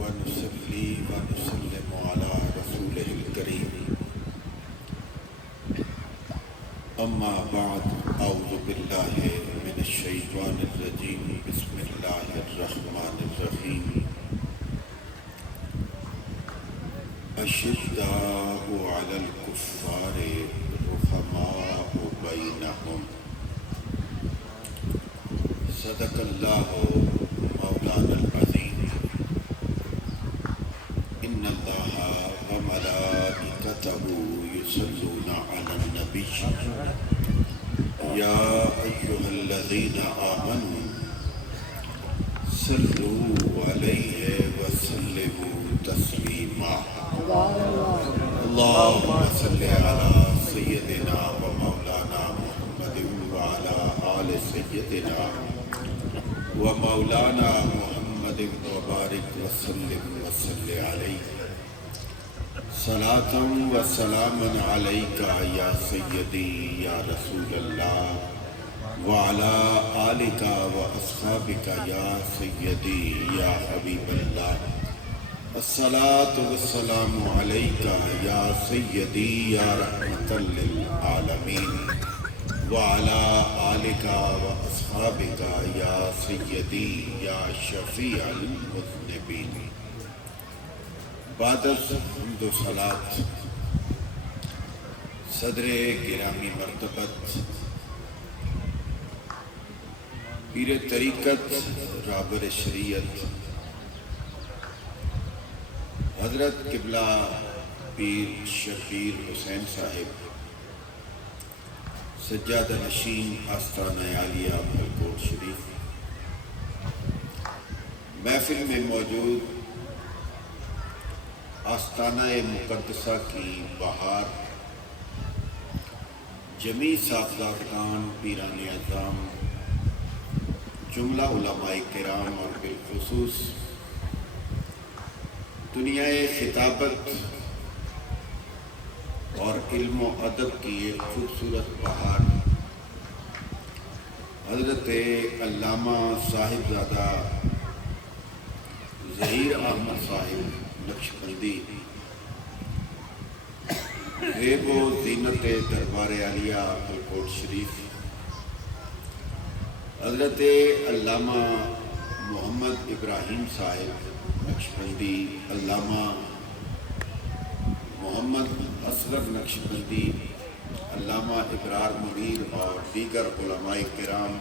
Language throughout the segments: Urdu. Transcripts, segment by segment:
ونصلي ونسلم على رسوله الكريم أما بعد أعوذ بالله من الشيطان الرجيم بسم الله الرحمن الرحيم أشداء على الكفار رحماء بينهم صدق الله مولانا العظيم إن الله وملائكته يصلون على النبي يا أيها الذين آمنوا صلوا عليه وسلموا تسليما اللهم صل على سيدنا ومولانا محمد وعلى آل سيدنا ومولانا محمد وبارك وسلم وصل عليه صلاة وسلام عليك يا سيدي يا رسول الله وعلى آلك وأصحابك يا سيدي يا حبيب الله الصلاة والسلام عليك يا سيدي يا رحمة للعالمين وعلى آلك وأصحابك يا سيدي يا شفيع المذنبين بعد الحمد والصلاة صدر گرامی مرتبت پیر طریقت رابر شریعت حضرت قبلہ پیر شبیر حسین صاحب سجادہ نشین آستانہ عالیہ پھلکوٹ شریف محفل میں موجود آستانہ مقدسہ کی بہار جمیع صاحبزادگان پیران اعظام جملہ علماء کرام اور بالخصوص دنیا خطابت اور علم و ادب کی ایک خوبصورت بہار حضرت علامہ صاحبزادہ ظہیر احمد صاحب نقشبندی غیب و زینت دربار عالیہ پھلکوٹ شریف حضرت علامہ محمد ابراہیم صاحب نقشبندی علامہ محمد اصغر نقشبندی علامہ ابرار منیر اور دیگر علماء کرام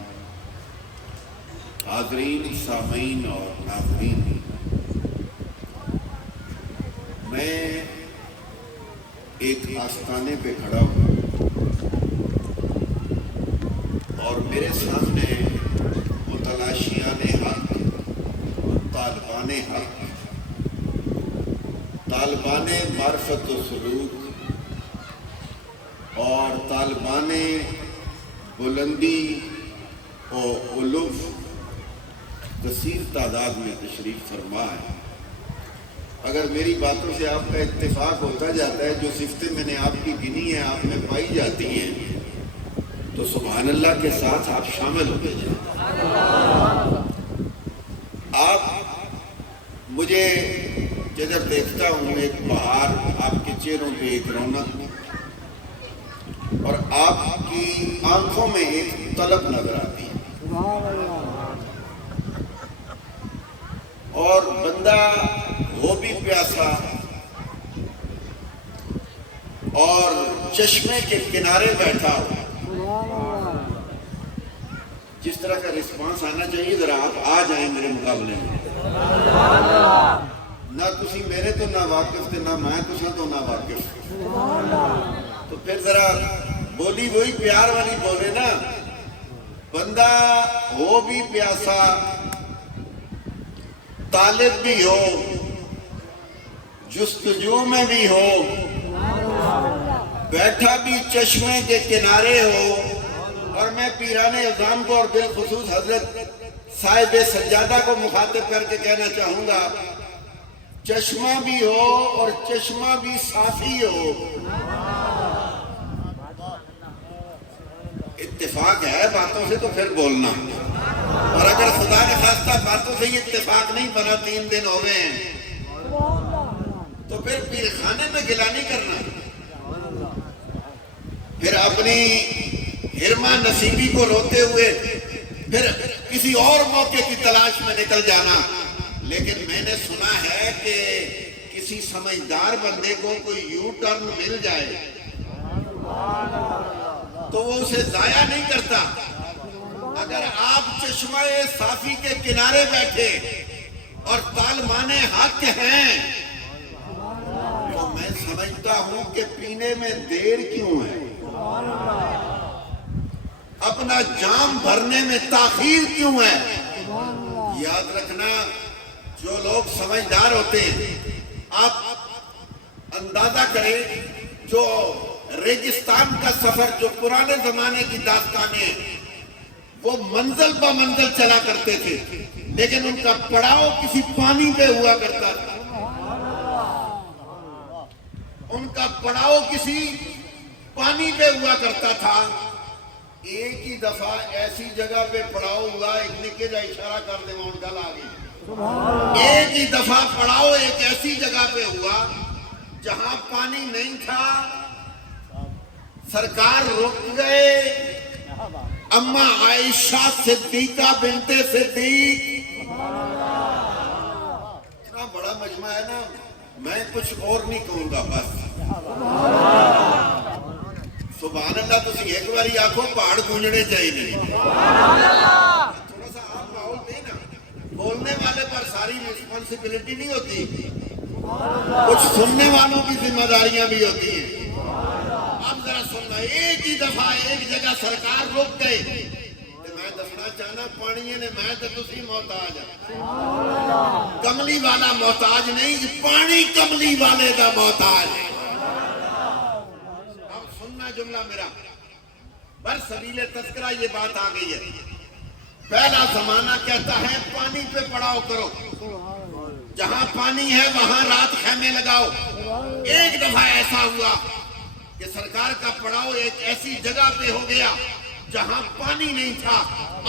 حاضرین سامعین اور ناظرین میں ایک آستانے پہ کھڑا ہوں اور میرے سامنے متلاشیان حق طالبان حق طالبان معرفت و سلوک اور طالبان بلندی و علوف کثیر تعداد میں تشریف فرما ہے اگر میری باتوں سے آپ کا اتفاق ہوتا جاتا ہے جو صفتیں میں نے آپ کی گنی ہیں آپ میں پائی جاتی ہیں تو سبحان اللہ کے ساتھ آپ شامل ہوتے جائیں آپ مجھے جب دیکھتا ہوں ایک بہار آپ کے چہروں پہ ایک رونق اور آپ کی آنکھوں میں ایک طلب نظر آتی ہے اور بندہ وہ بھی پیاسا اور چشمے کے کنارے بیٹھا ہو جس طرح کا رسپانس آنا چاہیے ذرا آپ آ جائیں میرے مقابلے میں نہ تسی میرے تو نہ واقف تھے نہ میں تساں تو نہ واقف تو پھر ذرا بولی وہی پیار والی بولے نا بندہ ہو بھی پیاسا طالب بھی ہو جستجو میں بھی ہو بیٹھا بھی چشمے کے کنارے ہو اور میں پیران اعظام کو اور بالخصوص حضرت صاحب سجادہ کو مخاطب کر کے کہنا چاہوں گا چشمہ بھی ہو اور چشمہ بھی صافی ہو اتفاق ہے باتوں سے تو پھر بولنا، اور اگر خدا نے خواستہ باتوں سے یہ اتفاق نہیں بنا 3 دن ہو گئے ہیں تو پھر پیر خانے میں گلا نہیں کرنا، پھر اپنی ہرما نصیبی کو روتے ہوئے پھر کسی اور موقع کی تلاش میں نکل جانا۔ لیکن میں نے سنا ہے کہ کسی سمجھدار بندے کو کوئی یو ٹرن مل جائے تو وہ اسے ضائع نہیں کرتا۔ اگر آپ چشمہ صافی کے کنارے بیٹھے اور طالبان حق ہیں تو میں سمجھتا ہوں کہ پینے میں دیر کیوں ہے، اپنا جام بھرنے میں تاخیر کیوں ہے۔ یاد رکھنا، جو لوگ سمجھدار ہوتے ہیں، آپ اندازہ کریں جو ریگستان کا سفر، جو پرانے زمانے کی داستانیں، وہ منزل بہ منزل چلا کرتے تھے، لیکن ان کا پڑاؤ کسی پانی پہ ہوا کرتا تھا، ان کا پڑاؤ کسی پانی پہ ہوا کرتا تھا۔ ایک ہی دفعہ ایسی جگہ پہ پڑاؤ ہوا، ایک نکے جا اشارہ کر دے وہاں گل آ گئی، ایک ہی دفعہ پڑاؤ ایک ایسی جگہ پہ ہوا جہاں پانی نہیں تھا، سرکار رک گئے، اما عائشہ صدیقہ بنت صدیق، اتنا بڑا مجمع ہے نا، میں کچھ اور نہیں کہوں گا، بس سبحان اللہ۔ تو ایک باری آنکھوں پہاڑ گونجنے چاہیے، تھوڑا سا آپ ماحول دیں نا، بولنے والے پر ساری ریسپانسبلٹی نہیں ہوتی، کچھ سننے والوں کی ذمہ داریاں بھی ہوتی ہیں۔ اب ذرا سننا، ایک ہی دفعہ ایک جگہ سرکار رک گئے، میں دسنا چاہنا پانی نے میں تو تسی محتاج ہے، کملی والا محتاج نہیں، پانی کملی والے کا محتاج ہے۔ اب سننا جملہ میرا، برسبیل تذکرہ یہ بات آ گئی ہے۔ پہلا زمانہ کہتا ہے پانی پہ پڑاؤ کرو، جہاں پانی ہے وہاں رات خیمے لگاؤ۔ ایک دفعہ ایسا ہوا کہ سرکار کا پڑاؤ ایک ایسی جگہ پہ ہو گیا جہاں پانی نہیں تھا۔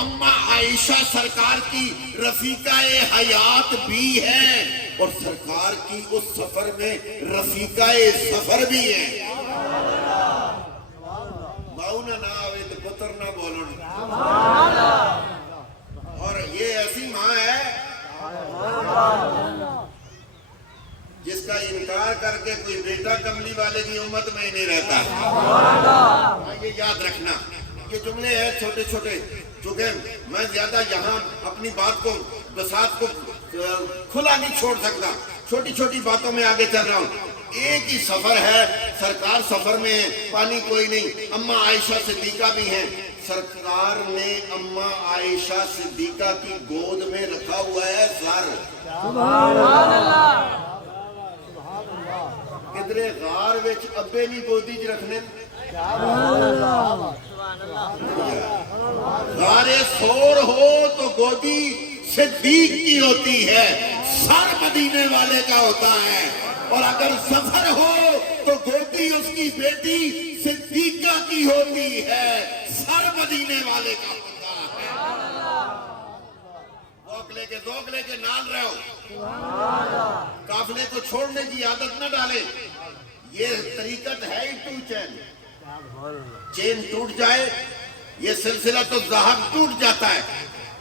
اما عائشہ سرکار کی رفیقہ حیات بھی ہے، اور سرکار کی اس سفر میں رفیقہ سفر بھی ہے۔ باؤنا نہ آوے تو پتر نہ بولن، اور یہ ایسی ماں ہے جس کا انکار کر کے کوئی بیٹا کملی والے کی امت میں ہی نہیں رہتا۔ یہ یاد رکھنا، یہ جملے ہیں چھوٹے چھوٹے، چونکہ میں زیادہ یہاں اپنی بات کو بساط کو کھلا نہیں چھوڑ سکتا، چھوٹی چھوٹی باتوں میں آگے چل رہا ہوں۔ ایک ہی سفر ہے، سرکار سفر میں ہے، پانی کوئی نہیں، اما عائشہ صدیقہ بھی ہیں، سرکار نے اما عائشہ صدیقہ کی گود میں رکھا ہوا ہے سر۔ کدرے غار وچ ابے نہیں گودی چ رکھنے، غار سور ہو تو گودی صدیق کی ہوتی ہے، سر مدینے والے کا ہوتا ہے، اور اگر سفر ہو تو گودی اس کی بیٹی صدیقہ کی ہوتی ہے، سر مدینے والے کا ہوتا ہے۔ ذوق لے کے نال رہو، قافلے کو چھوڑنے کی عادت نہ ڈالیں۔ یہ طریقت ہے ہی ٹو چین، چین ٹوٹ جائے یہ سلسلہ تو ذہب ٹوٹ جاتا ہے،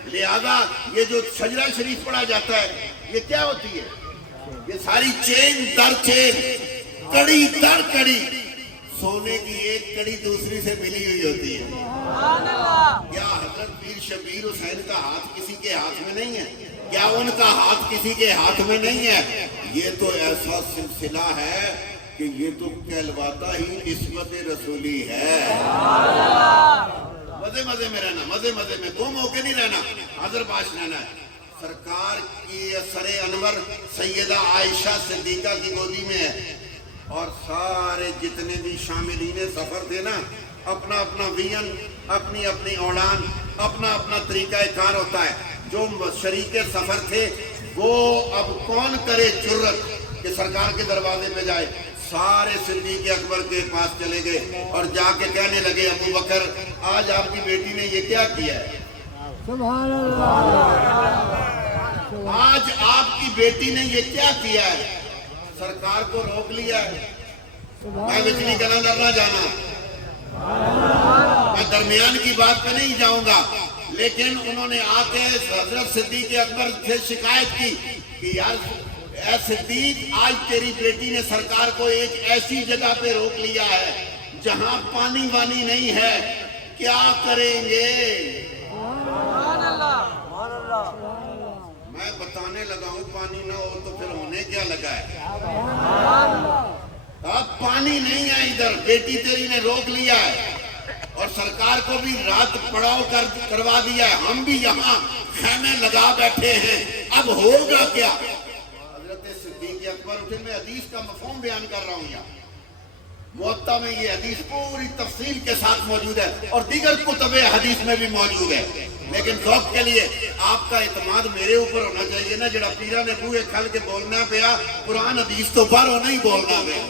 لہذا یہ جو شجرہ شریف پڑھا جاتا ہے یہ کیا ہوتی ہے؟ یہ ساری چین در چین، کڑی در کڑی، سونے کی ایک کڑی دوسری سے ملی ہوئی ہوتی ہے۔ کیا حضرت پیر شبیر حسین کا ہاتھ کسی کے ہاتھ میں نہیں ہے؟ کیا ان کا ہاتھ کسی کے ہاتھ میں نہیں ہے؟ یہ تو ایسا سلسلہ ہے کہ یہ تو کہلواتا ہی نسبت رسولی ہے۔ مزے مزے میں رہنا، مزے مزے میں، دو موقع نہیں رہنا، حضر باش رہنا ہے۔ سرکار کی سر انور سیدہ عائشہ صدیقہ کی گودی میں ہے، اور سارے جتنے بھی شاملین سفر تھے نا، اپنا اپنا وین، اپنی اپنی اولان، اپنا اپنا طریقہ کار ہوتا ہے۔ جو شریک سفر تھے وہ اب کون کرے جرت کہ سرکار کے دروازے پہ جائے؟ سارے صدیق اکبر کے پاس چلے گئے اور جا کے کہنے لگے ابو بکر آج آپ کی بیٹی نے یہ کیا کیا ہے؟ سبحان اللہ، آج آپ کی بیٹی نے یہ کیا کیا ہے؟ سرکار کو روک لیا ہے۔ میں بجلی کا نظر نہ جانا، میں درمیان کی بات پہ نہیں جاؤں گا، لیکن انہوں نے آ کے حضرت صدیق اکبر سے شکایت کی کہ یار اے صدیق آج تیری بیٹی نے سرکار کو ایک ایسی جگہ پہ روک لیا ہے جہاں پانی وانی نہیں ہے، کیا کریں گے؟ میں بتانے لگا ہوں پانی نہ ہو تو پھر ہونے کیا لگا ہے؟ اب پانی نہیں ہے ادھر، بیٹی تیری نے روک لیا ہے اور سرکار کو بھی رات پڑاؤ کروا دیا ہے، ہم بھی یہاں خیمے لگا بیٹھے ہیں، اب ہوگا کیا؟ حضرت صدیق اکبر اٹھے، میں حدیث کا مفہوم بیان کر رہا ہوں یہاں، موطا میں یہ حدیث پوری تفصیل کے ساتھ موجود ہے اور دیگر کتب حدیث میں بھی موجود ہے، لیکن ذوق کے لیے آپ کا اعتماد میرے اوپر ہونا چاہیے نا، جڑا پیرا نے بوئے کھل کے بولنا پیا، قرآن حدیث تو باہر ہونا ہی بولنا پیا،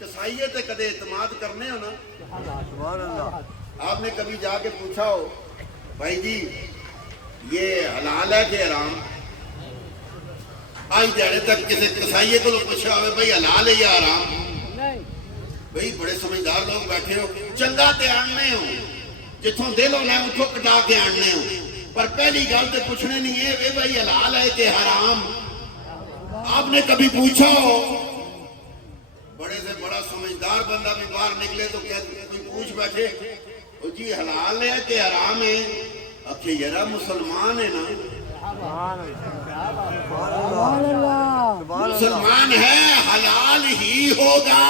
کسائیت ہے کدے اعتماد کرنے ہو نا۔ آپ نے کبھی جا کے پوچھا ہو بھائی جی یہ حلال ہے کہ حرام؟ آج دیڑے تک کسی کسائیے کو پوچھا ہوئے بھائی حلال ہے یا حرام؟ بھئی بڑے سمجھدار لوگ بیٹھے ہو، چنگا تے آننے ہو، جتوں دل ہونا ہے اتھوں کٹا کے آننے ہو، پر پہلی گل تے پوچھنے نہیں ہے اے بھائی حلال ہے کہ حرام؟ آپ نے کبھی پوچھا ہو؟ بڑے سے بڑا سمجھدار بندہ بھی باہر نکلے تو کوئی پوچھ بیٹھے جی حلال ہے کہ حرام ہے؟ اکھے یرا مسلمان ہے نا، مسلمان ہے حلال ہی ہوگا۔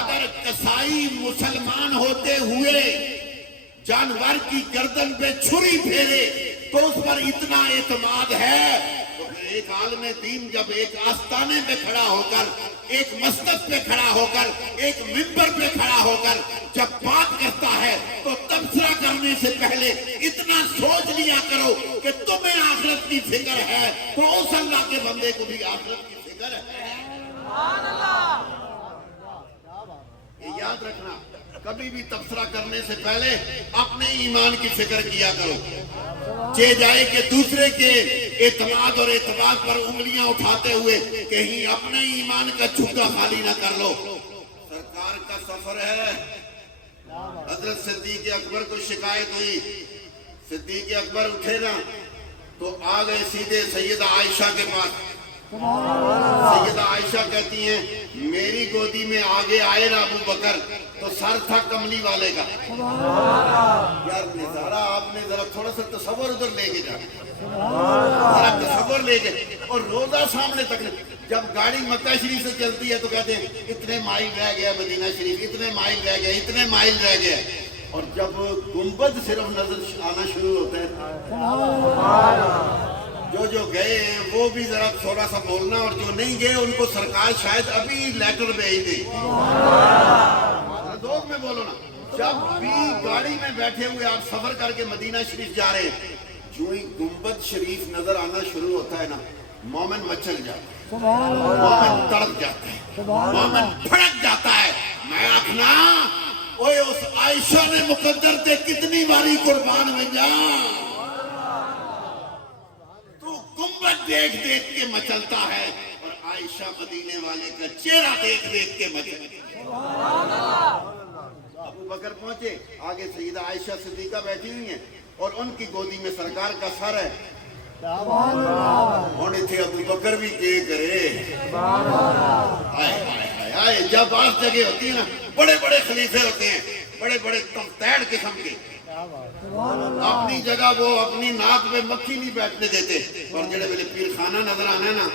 اگر کسائی مسلمان ہوتے ہوئے جانور کی گردن پہ چھری پھیرے تو اس پر اتنا اعتماد ہے، تو پھر ایک عالم دین جب ایک آستانے پہ کھڑا ہو کر، ایک مسجد پہ کھڑا ہو کر، ایک منبر پہ کھڑا ہو کر جب بات کرتا ہے تو تبصرہ کرنے سے پہلے اتنا سوچ لیا کرو کہ تمہیں آخرت کی فکر ہے تو اس اللہ کے بندے کو بھی آخرت کی فکر ہے۔ یہ یاد رکھنا، کبھی بھی تبصرہ کرنے سے پہلے اپنے ایمان کی فکر کیا کرو، چہ جائے کہ دوسرے کے اعتماد اور اعتماد پر انگلیاں اٹھاتے ہوئے کہیں اپنے ایمان کا چھکا خالی نہ کر لو۔ سرکار کا سفر ہے، حضرت صدیق اکبر کو شکایت ہوئی، صدیق اکبر اٹھے نا تو آ گئے سیدھے سیدہ عائشہ کے پاس۔ سیدہ عائشہ کہتی ہیں میری گودی میں آگے آئے نا ابو بکر تو سر تھا کملی والے کا۔ یار نظارہ آپ نے ذرا تھوڑا سا تصور ادھر لے کے جا، ذرا تصور لے کے، اور روزہ سامنے تک جب گاڑی مکہ شریف سے چلتی ہے تو کہتے ہیں اتنے مائل رہ گیا مدینہ شریف، اتنے مائل رہ گیا، اتنے مائل رہ گیا، اور جب گنبد صرف نظر آنا شروع ہوتا ہے، جو گئے ہیں وہ بھی ذرا تھوڑا سا بولنا، اور جو نہیں گئے ان کو سرکار شاید ابھی لیٹر بھیج دے، دوست میں بولو نا۔ جب بھی گاڑی میں بیٹھے ہوئے آپ سفر کر کے مدینہ شریف جا رہے ہیں، جو ہی گنبد شریف نظر آنا شروع ہوتا ہے نا، مومن مچل جاتا ہے، مومن تڑپ جاتا ہے، مومن پھڑک جاتا ہے۔ میں آخنا اوے اس عائشہ نے مقدر تے کتنی باری قربان میں جا، گنبد دیکھ دیکھ کے مچلتا ہے اور عائشہ مدینے والے کا چہرہ دیکھ دیکھ کے مچلتا ہے۔ ابو بکر پہنچے، آگے سیدہ عائشہ صدیقہ بیٹھی ہوئی ہیں اور ان کی گودی میں سرکار کا سر ہے۔ ہونے تھے ابو بکر بھی کے کرے، آئے جب آس جگہ ہوتی ہے نا، بڑے بڑے خلیفے ہوتے ہیں، بڑے بڑے تیڑ قسم کے، اپنی جگہ وہ اپنی ناک میں مکھی نہیں بیٹھنے دیتے، اور جڑے میرے پیر خانہ نظر آنا ہے نا،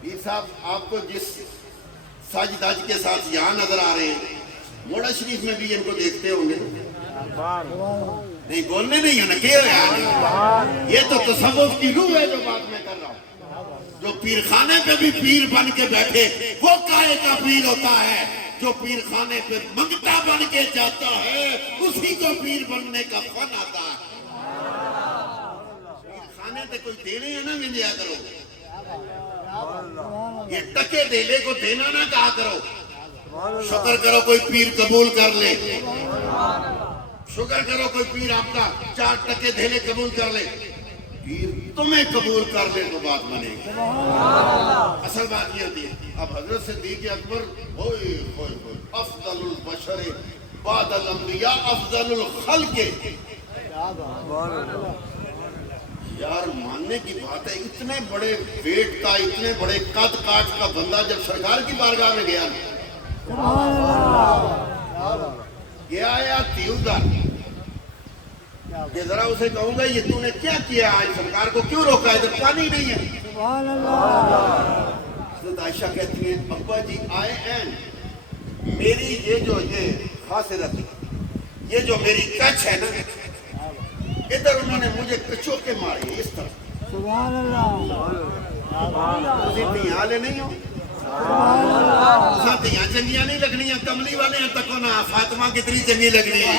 پیر صاحب آپ کو جس سج دج کے ساتھ یہاں نظر آ رہے ہیں، موڑا شریف میں بھی ان کو دیکھتے ہوں گے، نہیں بولنے نہیں ہونا کہ یہ تو تصوف کی روح ہے جو بات میں کر رہا ہوں۔ جو پیر خانے پہ بھی پیر بن کے بیٹھے وہ کائے کا پیر ہوتا ہے، جو پیر خانے پہ منگتا بن کے جاتا ہے اسی کو پیر بننے کا فن آتا ہے۔ پیر خانے نے تے کوئی دینے ہے نا گنجیا کرو یہ ٹکے دیلے کو دینا نہ کہا کرو شکر کرو کوئی پیر قبول کر لے شکر کرو کوئی پیر آپ کا 4 ٹکے دھیلے قبول کر لے پیر تمہیں قبول کر لے تو بات بنے گی اصل بات یہ ہوتی ہے اب حضرت صدیق اکبر ہوئے افضل البشر بعد الانبیاء افضل الخلق یار ماننے کی بات ہے اتنے بڑے ویٹ کا اتنے بڑے قد کاٹ کا بندہ جب سرکار کی بارگاہ میں گیا گیا یا تیودر کہ ذرا اسے کہوں گا یہ تو نے کیا کیا آج سرکار کو کیوں روکا ہے جب پانی نہیں ہے حضرت عائشہ کہتی ہیں ابا جی آئے ہیں میری یہ خاصرت یہ جو میری کچھ ہے نا ادھر انہوں نے مجھے کچوکے مارے اس طرح سبحان اللہ تسی تیاں لے نہیں ہو تساں تیاں چنگیاں نہیں لگنیاں کملی والے ہیں تکو نا فاطمہ کتنی چنگی لگنی ہے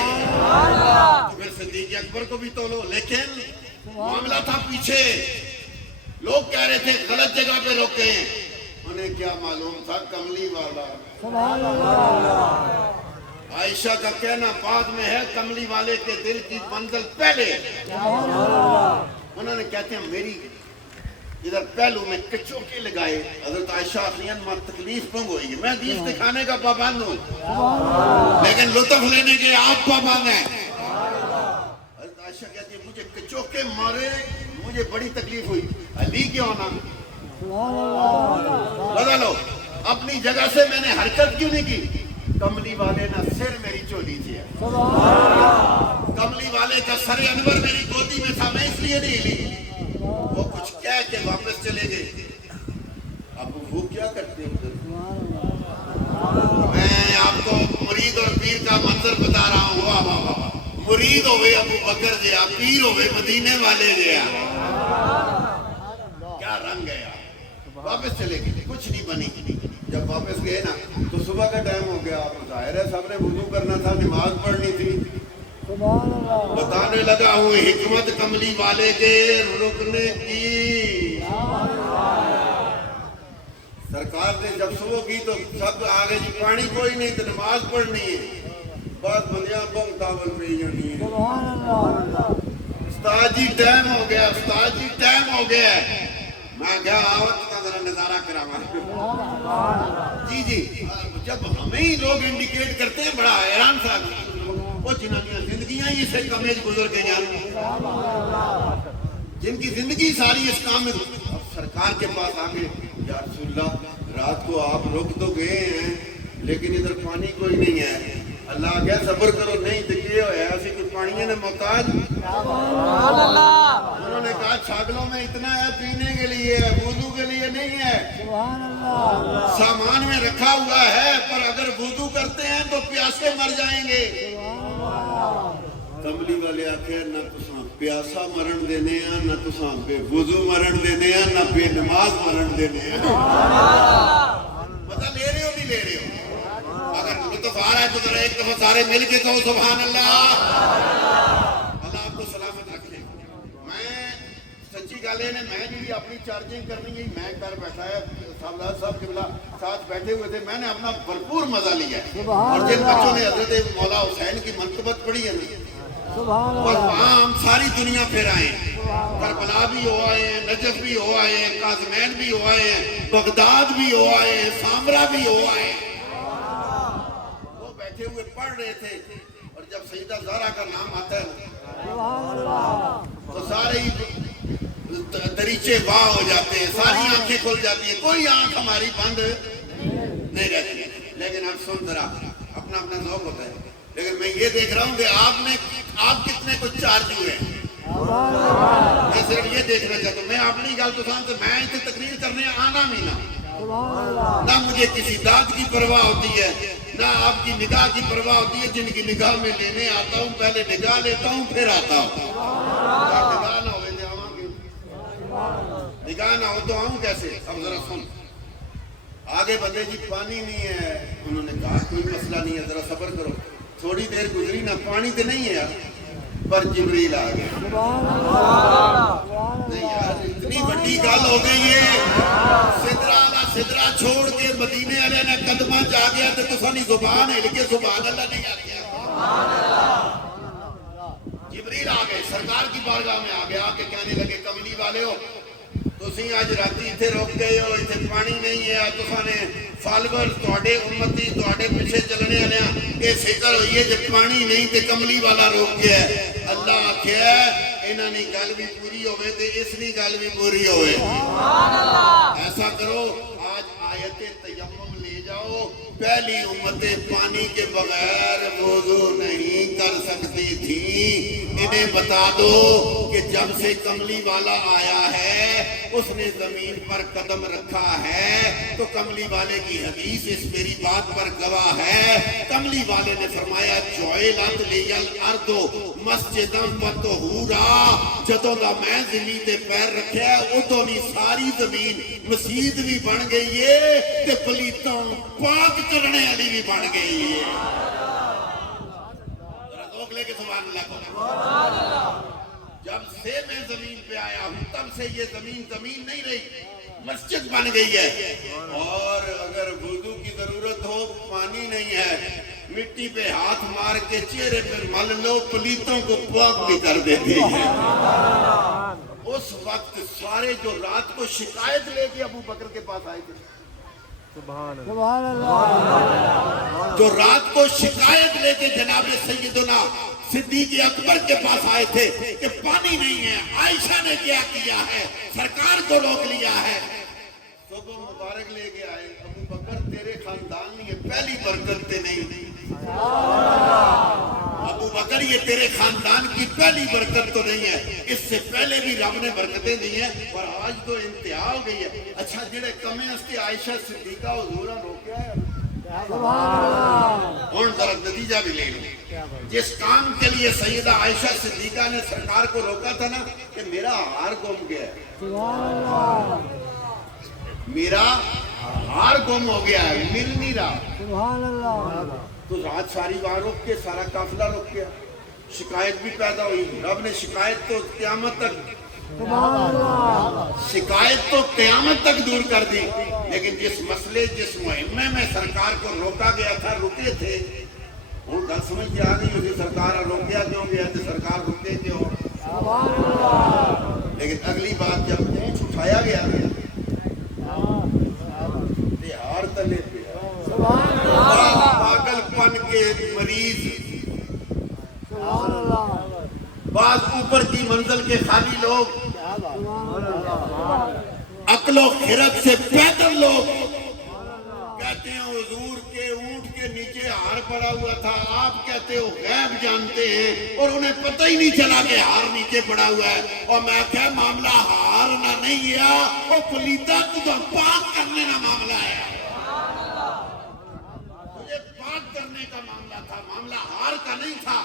پھر صدیق اکبر کو بھی تولو لیکن معاملہ تھا پیچھے لوگ کہہ رہے تھے غلط جگہ پہ روکے ہیں انہیں کیا معلوم تھا کملی والا سبحان اللہ عائشہ کا کہنا بعد میں ہے کملی والے کے دل کی منزل پہلے انہوں نے کہتے ہیں میری ادھر پہلو میں کچوکے لگائے حضرت عائشہ اخیان میں تکلیف پنگ ہوئی میں حدیث دکھانے کا پابند ہوں لیکن لطف لینے کے آپ پابند ہیں حضرت عائشہ کہتی ہے مجھے کچوکے مارے مجھے بڑی تکلیف ہوئی علی کیوں ہونا بدلو اپنی جگہ سے میں نے حرکت کیوں نہیں کی کملی والے نہ سر میری چولی تھی کملی والے کا سر انور میری گودی میں تھا میں اس لیے نہیں لی وہ کچھ کہہ کے واپس چلے گئے اب وہ کیا کرتے ہیں میں آپ کو مرید اور پیر کا منظر بتا رہا ہوں واہ واہ واہ مرید ہوئے ابو بکر جیا پیر ہوئے مدینے والے جیا کیا رنگ ہے یار واپس چلے گئے کچھ نہیں بنی جب واپس گئے نا تو صبح کا ٹائم ہو گیا آپ ظاہر ہے سب نے وضو کرنا تھا نماز پڑھنی تھی بتانے لگا ہوں حکمت کملی والے کے رکنے کی سرکار نے جب صبح کی تو سب آگے جی پانی کوئی نہیں تو نماز پڑھنی ہے بات بندیاں بہت تاول پہ جانی ہے استاد جی ٹائم ہو گیا استاد جی ٹائم ہو گیا میں کیا آوت کا ذرا نظارہ کرا جی جب ہمیں ہی لوگ انڈیکیٹ کرتے ہیں بڑا حیران سا وہ جنہاں زندگیاں ہی سے کمیج گزر گئی ہیں جن کی زندگی ساری اس کام میں اب سرکار کے پاس آگے یا رسول اللہ رات کو آپ رک تو گئے ہیں لیکن ادھر پانی کوئی نہیں ہے اللہ کہہ صبر کرو نہیں تو یہ ہویا اسی کوئی پانی ہے محتاج انہوں نے کہا چھاگلوں میں اتنا ہے پینے کے لیے وضو کے لیے نہیں ہے سامان میں رکھا ہوا ہے پر اگر وضو کرتے ہیں تو پیاسے مر جائیں گے کملی والے آکھے نہ تساں پیاسا مرن دینے ہیں نہ تساں بے وضو مرن دینے ہیں نہ بے نماز مرن دینے ہیں پتہ لے رہے ہو نہیں لے رہے ہو اگر لطف آ رہا ہے تو ذرا ایک دفعہ سارے مل کے کہو سبحان اللہ اللہ آپ کو سلامت رکھے میں سچی گل ہے میں جی اپنی چارجنگ کرنی ہے میں گھر بیٹھا ہے صاحب قبلہ ساتھ بیٹھے ہوئے تھے میں نے اپنا بھرپور مزہ لیا ہے اور جن بچوں نے حضرت مولا حسین کی منقبت پڑھی ہے اور وہاں ہم ساری دنیا پھر آئے ہیں کربلا بھی ہو آئے ہیں نجف بھی ہو آئے ہیں قازمین بھی ہو آئے ہیں بغداد بھی ہو آئے ہیں سامرا بھی ہو آئے ہیں وہ بیٹھے ہوئے پڑھ رہے تھے اور جب سیدہ زہرا کا نام آتا ہے تو سارے ہی دریچے واہ ہو جاتے ہیں ساری آنکھیں کھل جاتی ہیں کوئی آنکھ ہماری بند نہیں رہتی لیکن اب سن ذرا اپنا اپنا ذوق ہوتا ہے لیکن میں یہ دیکھ رہا ہوں کہ آپ کتنے کچھ چارج ہوئے ہیں میں صرف یہ دیکھنا چاہتا ہوں میں اپنی گل تو سان سے میں اسے تقریر کرنے آنا بھی نہ مجھے کسی داد کی پرواہ ہوتی ہے نہ آپ کی نگاہ کی پرواہ ہوتی ہے جن کی نگاہ میں لینے آتا ہوں پہلے نگاہ لیتا ہوں پھر آتا ہوں نگاہ نہ ہوئے تھے آواں گے نگاہ نہ ہو تو آؤں کیسے اب ذرا سن آگے بندے جی پانی نہیں ہے انہوں نے کہا کوئی مسئلہ نہیں ہے ذرا صبر کرو تھوڑی دیر گزری نہ پانی تو نہیں ہے یار پر جبریل آ گیا سبحان اللہ نہیں یار اتنی بڑی گل ہو گئی ہے سدرا چھوڑ کے مدینے والے نے قدمہ جا گیا تو تسانی زبان ہل کے سبحان اللہ نہیں آ گیا جبریل آ گئے سرکار کی بارگاہ میں آ گیا کہ کہنے لگے کملی والے ہو تسی آج راتی اتنے روک گئے ہو اتنے پانی نہیں ہے تسانے فالور تواڈے امتی تواڈے پیچھے چلنے والے یہ فکر ہوئی ہے جب پانی نہیں تے کملی والا روک گیا ہے اللہ آکھیا انہاں دی گل بھی پوری ہوئے تے اس دی گل بھی پوری ہوئے ایسا کرو آج آیت تیمم لے جاؤ پہلی امتیں پانی کے بغیر وضو نہیں کر سکتی تھی انہیں بتا دو کہ جب سے کملی والا آیا ہے اس نے زمین پر قدم رکھا ہے تو کملی والے کی حدیث اس میری بات پر گواہ ہے کملی والے نے فرمایا جعلت لی الارض مسجدا وطہورا جدوں دا میں زمین تے پیر رکھیا ادوں دی ساری زمین مسجد بھی بن گئی ہے تے پلیتاں پاک کرنے والی بھی بن گئی ہے روک لے کے سبحان اللہ جب سے میں زمین پہ آیا ہوں تب سے یہ زمین نہیں رہی مسجد بن گئی ہے اور اگر وضو کی ضرورت ہو پانی نہیں ہے مٹی پہ ہاتھ مار کے چہرے پہ مل لو پلیتوں کو پاک بھی کر دیتی ہے اس وقت سارے جو رات کو شکایت لے کے ابو بکر کے پاس آئے تھے سبحان اللہ جو رات کو شکایت لے کے جناب سیدنا صدیق اکبر کے پاس آئے تھے کہ پانی نہیں ہے عائشہ نے کیا کیا ہے سرکار کو روک لیا ہے صبح مبارک لے کے آئے ابو بکر تیرے خاندان میں یہ پہلی برکت تے نہیں ابو بکر یہ تیرے خاندان کی پہلی برکت تو نہیں ہے اس سے پہلے بھی رب نے برکتیں دی ہیں اور آج تو انتہا ہو گئی ہے اچھا جڑے کمیں ہستے عائشہ صدیقہ حضورہ روکیا ہے اور ذرا نتیجہ بھی لے لیں جس کام کے لیے سیدہ عائشہ صدیقہ نے سرکار کو روکا تھا نا کہ میرا ہار گم گیا ہے سبحان اللہ میرا ہار گم ہو گیا ہے مل نہیں رہا سبحان اللہ تو رات ساری وہاں روک کے سارا قافلہ روک گیا شکایت بھی پیدا ہوئی رب نے شکایت تو قیامت تک سبحان اللہ شکایت تو قیامت تک دور کر دی لیکن جس مسئلے جس مہمے میں سرکار کو روکا گیا تھا رکے تھے وہ گل سمجھ کے آ گئی اسے سرکار روکیا کیوں گیا تھا سرکار رکے کیوں سبحان اللہ لیکن اگلی بات جب اونچ اٹھایا گیا ہار تلے پہ سبحان اللہ پاگل پن کے مریض سبحان اللہ بعض اوپر کی منزل کے خالی لوگ سبحان اللہ عقل و خرد سے پیدل لوگ کہتے ہیں حضور کے اونٹ کے نیچے ہار پڑا ہوا تھا آپ کہتے ہو غیب جانتے ہیں اور انہیں پتہ ہی نہیں چلا کہ ہار نیچے پڑا ہوا ہے اور میں کہا معاملہ ہار نہ نہیں ہے اور پلیتا تجھے پاک کرنے کا معاملہ ہے تجھے پاک کرنے کا معاملہ تھا معاملہ ہار کا نہیں تھا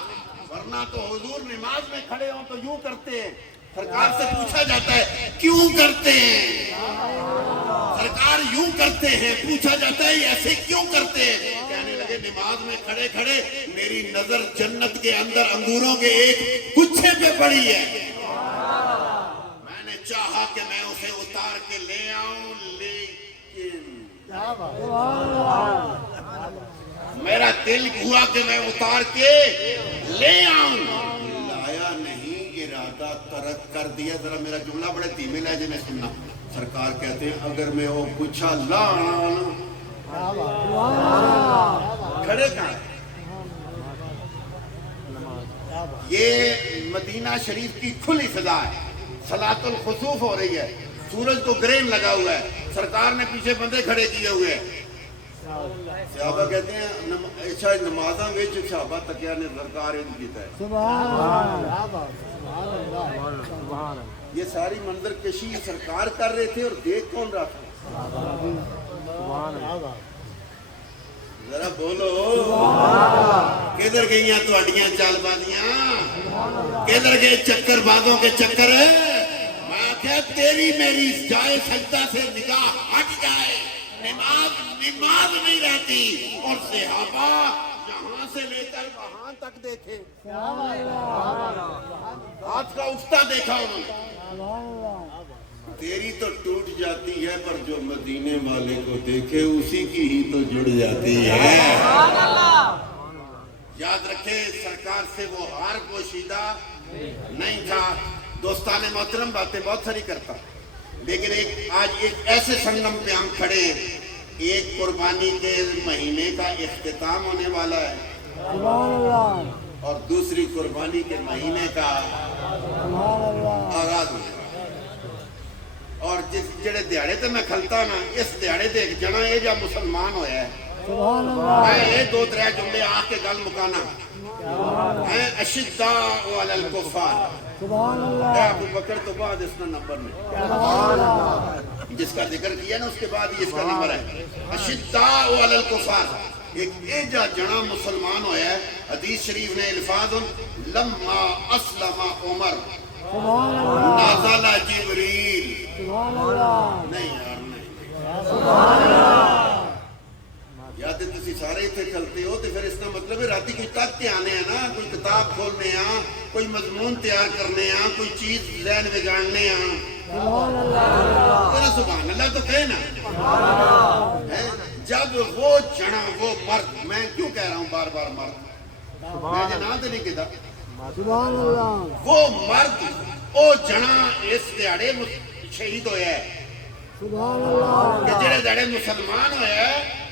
ورنہ تو حضور نماز میں کھڑے ہوں تو یوں کرتے ہیں سرکار سے پوچھا جاتا ہے کیوں کرتے ہیں سرکار یوں کرتے ہیں پوچھا جاتا ہے ایسے کیوں کرتے ہیں کہنے لگے نماز میں کھڑے کھڑے میری نظر جنت کے اندر انگوروں کے ایک گچھے پہ پڑی ہے میں نے چاہا کہ میں اسے اتار کے لے آؤں لیکن میرا دل ہوا کہ میں اتار کے لے آؤں لایا نہیں ارادہ ترک کر دیا ذرا میرا جملہ بڑے دھیمے لہجے میں سننا سرکار کہتے ہیں اگر میں وہ گچھا لاؤں کھڑے کہاں یہ مدینہ شریف کی کھلی فضا ہے صلاۃ الخسوف ہو رہی ہے سورج کو گرین لگا ہوا ہے سرکار نے پیچھے بندے کھڑے کیے ہوئے ہیں صحابہ کہتے ہیں اچھا نمازاں وچ صحابہ تکیا نے سرکار ان کیتا ہے سبحان یہ ساری منظر کشی سرکار کر رہے تھے اور دیکھ کون رہا تھا ذرا بولو کدھر گئیاں تواڈیاں چال بازیاں کدھر گئے چکر بازوں کے چکر میں کہا تیری میری جائے سجدہ سے نگاہ ہٹ جائے نماز نہیں رہتی اور اور صحابہ یہاں سے لے کر وہاں تک دیکھے، ہاتھ کا اٹھتا دیکھا انہوں نے۔ تیری تو ٹوٹ جاتی ہے پر جو مدینے والے کو دیکھے اسی کی ہی تو جڑ جاتی ہے۔ یاد رکھے سرکار سے وہ ہار پوشیدہ نہیں تھا۔ دوستان محترم باتیں بہت ساری کرتا، لیکن آج ایک ایسے سنگم پہ ہم کھڑے ہیں، ایک قربانی کے مہینے کا اختتام ہونے والا ہے اور دوسری قربانی کے مہینے کا آغاز ہونے والا ہے۔ اور جس جڑے دیہڑے تے میں کھلتا نا، اس دیہڑے تے ایک جنا ہے جا مسلمان ہویا ہے۔ میں یہ دو ترے جملے آ کے گل مکانا ہے۔ اشداء علی الکفار، اے ابو بکر تو بعد اس نے نمبر میں جس کا ذکر کیا نا اس کے بعد ہی اس کا نمبر ہے۔ اشداء علی الکفار، ایک ایجا جنا مسلمان ہویا ہے۔ حدیث شریف نے الفاظ لما اسلم عمر نازل جبریل، نہیں یار نہیں، یاد ہے تسی سارے ہی تھے کھلتے ہو تو پھر اس کا مطلب ہے راتی کوئی تک کے آنے ہیں نا، کوئی کتاب کھولنے ہیں، کوئی مضمون تیار کرنے ہیں، کوئی چیز ذہن میں جاننے ہیں۔ سبحان اللہ تو کہے نا۔ جب وہ جنا وہ مرد، میں کیوں کہہ رہا ہوں بار بار مرد، میں جناں تے نہیں کہتا، وہ مرد او جنا اس دیہڑے شہید ہویا ہے کہ جڑے دیہڑے مسلمان ہویا ہے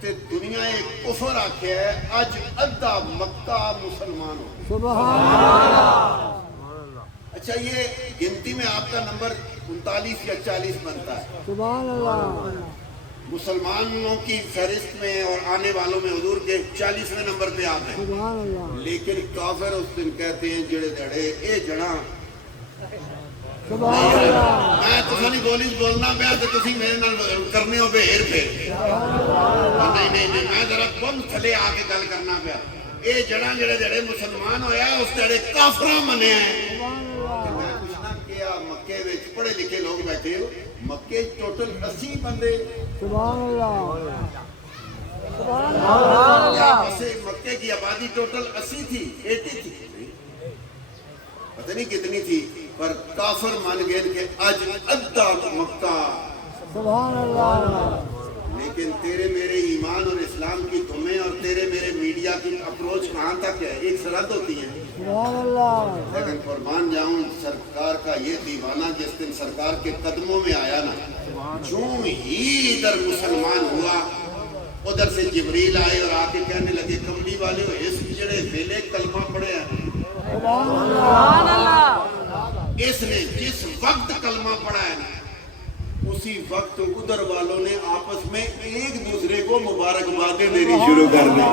تے دنیا ایک کفر آکھیا ہے۔ اج ادھا مکہ مسلمان ہو۔ اچھا یہ گنتی میں آپ کا نمبر 39 یا 40 بنتا ہے۔ مسلمانوں کی فہرست میں اور آنے والوں میں حضور کے 40ویں نمبر پہ آپ ہیں، لیکن کافر اس دن کہتے ہیں جڑے دڑے اے جڑا میں تسا نہیں گولی بولنا پیا تو تسی میرے نال کرنے ہو بے ہیر پھیر۔ نہیں نہیں نہیں، میں ذرا کم تھلے آ کے گل کرنا پیا۔ اے جڑا جڑے دڑے مسلمان ہویا اس دڑے کافراں منے ہیں۔ میں پوچھنا کیا مکے وچ پڑھے لکھے لوگ بیٹھے ہو، مکے ٹوٹل 80 بندے، مکے کی آبادی ٹوٹل 80 تھی، 80 تھی، پتہ نہیں کتنی تھی، پر کافر مان گئے کہ آج ادھا مکہ۔ لیکن تیرے میرے ایمان اور اسلام کی تمہیں اور تیرے میرے میڈیا کی اپروچ کہاں تک ہے؟ ایک سرحد ہوتی ہے۔ لیکن قربان جاؤں سرکار کا یہ دیوانہ جس دن سرکار کے قدموں میں آیا نا، جو ہی ادھر مسلمان ہوا ادھر سے جبریل آئے اور آ کے کہنے لگے کملی والے ہو اس جڑے ویلے کلمہ پڑھے ہیں، اس نے جس وقت کلمہ پڑھا ہے نا اسی وقت ادھر والوں نے آپس میں ایک دوسرے کو مبارکبادیں دینی شروع کر دی،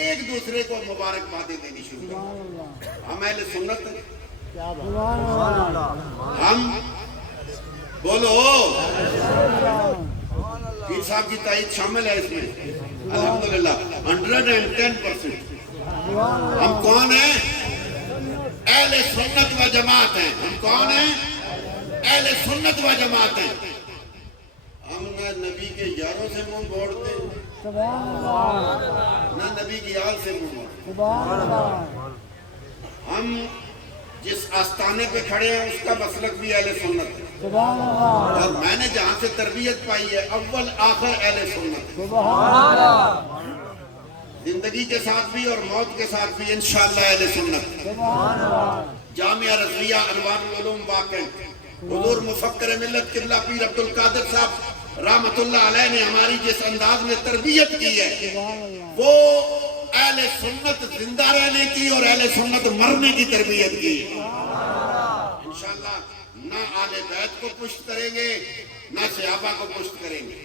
ایک دوسرے کو مبارکبادیں دینی شروع کر دی۔ ہم اہل سنت ہم بولو پیر صاحب کی تائید شامل ہے اس میں الحمدللہ 110%۔ ہم کون ہیں؟ اہل سنت و جماعت ہیں۔ ہم کون ہیں؟ اہل سنت و جماعت ہیں۔ ہم نہ نبی کے یاروں سے منہ موڑتے نہ نبی کی آل سے منہ موڑتے۔ ہم جس آستانے پہ کھڑے ہیں اس کا مسلک بھی اہل سنت ہے، اور میں نے جہاں سے تربیت پائی ہے اول آخر اہل سنت ہے۔ زندگی کے ساتھ بھی اور موت کے ساتھ بھی انشاءاللہ اہل سنت۔ جامعہ رضویہ انوار العلوم واقع، حضور مفکر ملت قبلہ پیر عبدالقادر صاحب رحمت اللہ علیہ نے ہماری جس انداز میں تربیت کی ہے وہ اہل سنت زندہ رہنے کی اور اہل سنت مرنے کی تربیت کی ہے۔ انشاءاللہ نہ آل بیت کو پشت کریں گے نہ صحابہ کو پشت کریں گے،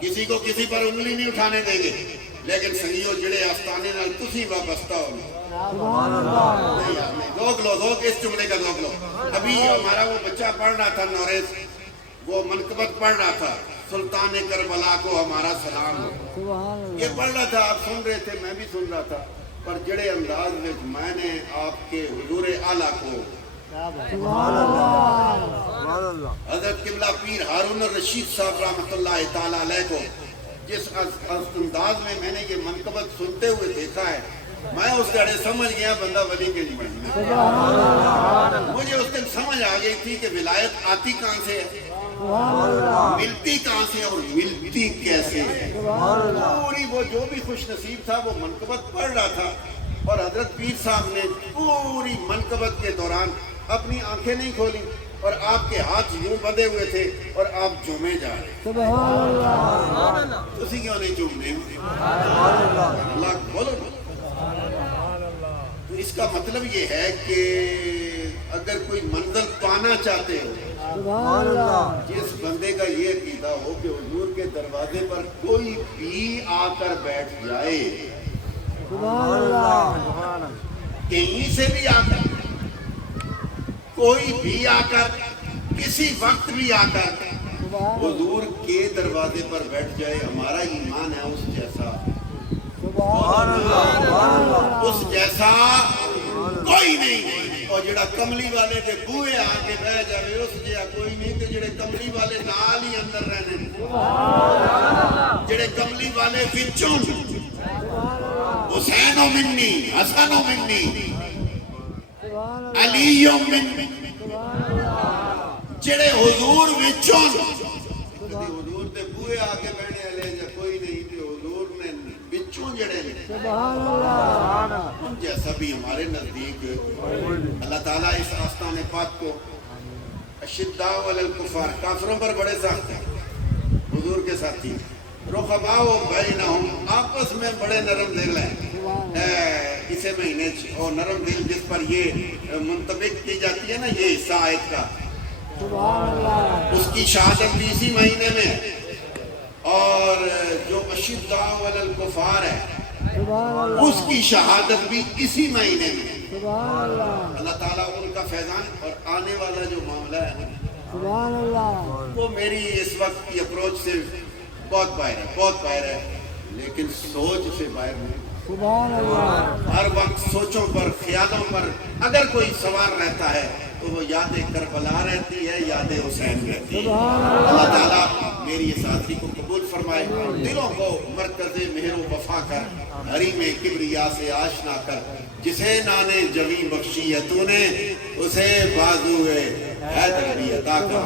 کسی کو کسی پر انگلی نہیں اٹھانے دیں گے، لیکن سنگیو جڑے آستانے نال تسی وابستہ ہو روک لو اس جملے کا روک لو۔ ابھی ہمارا وہ بچہ پڑھ رہا تھا نوریز، وہ منقبت پڑھ رہا تھا سلطان کربلا کو ہمارا سلام ہو، یہ پڑھ رہا تھا، آپ سن رہے تھے میں بھی سن رہا تھا، پر جڑے انداز میں میں نے آپ کے حضور اعلیٰ کو حضرت قبلہ پیر ہارون الرشید صاحب رحمت اللہ تعالیٰ علیہ کو جس انداز میں نے یہ منقبت سنتے ہوئے دیکھا ہے، میں اس گڑے سمجھ گیا بندہ ولی کے نہیں بننا۔ مجھے اس دن سمجھ آ گئی تھی کہ ولایت آتی کہاں سے ہے، ملتی کہاں سے اور ملتی کیسے ہے۔ پوری وہ جو بھی خوش نصیب تھا وہ منقبت پڑھ رہا تھا، اور حضرت پیر صاحب نے پوری منقبت کے دوران اپنی آنکھیں نہیں کھولی، اور آپ کے ہاتھ یوں بندھے ہوئے تھے اور آپ جمے جا رہے۔ اسی کیوں نہیں جمنے؟ اللہ بولو نا۔ تو اس کا مطلب یہ ہے کہ اگر کوئی منزل پانا چاہتے ہو، جس بندے کا یہ عقیدہ ہو کہ حضور کے دروازے پر کوئی بھی آ کر بیٹھ جائے، کہیں سے بھی آ کر، کوئی بھی آ کر، کسی وقت بھی آ کر حضور کے دروازے پر بیٹھ جائے، ہمارا ایمان ہے اس جیسا، اس جیسا کوئی نہیں۔ اور جڑا کملی والے کے بوئے آ کے بہ جائے اس جیسا کوئی نہیں، کہ جڑے کملی والے نال ہی اندر رہنے، جڑے کملی والے وچوں حسین و منی، حسن و منی، علی و منی، جڑے حضور وچوں کدی حضور دے بوئے آ کے بہنے والے یا کوئی نہیں، تے حضور نے وچوں جڑے ان جیسا بھی ہمارے نزدیک۔ اللہ تعالیٰ اس آستان پاک کو اشداء علی الکفار، کافروں پر بڑے سخت ہیں، حضور کے ساتھی، رحماء بینہم، آپس میں بڑے نرم دل ہیں۔ اسے مہینے اور نرم دل جس پر یہ منطبق کی جاتی ہے نا یہ حصہ آیت کا، اس کی شہادت بھی اسی مہینے میں ہے، اور جو اشداء علی الکفار ہے اس کی شہادت بھی اسی مہینے میں ہے۔ اللہ تعالیٰ ان کا فیضان اور آنے والا جو معاملہ ہے وہ میری اس وقت کی اپروچ سے بہت باہر ہے، بہت باہر ہے، لیکن سوچ سے باہر نہیں۔ ہر وقت سوچوں پر، خیالوں پر اگر کوئی سوار رہتا ہے تو وہ یاد کربلا رہتی ہے، یاد حسین رہتی ہے۔ اللہ تعالیٰ میری اس حاضری کو قبول فرمائے، دلوں کو مرکز مہر و وفا کر، حریم کبریا سے آشنا کر، جسے نانے جویں بخشی ہے تو نے، اسے بازو حیدر بھی عطا کر۔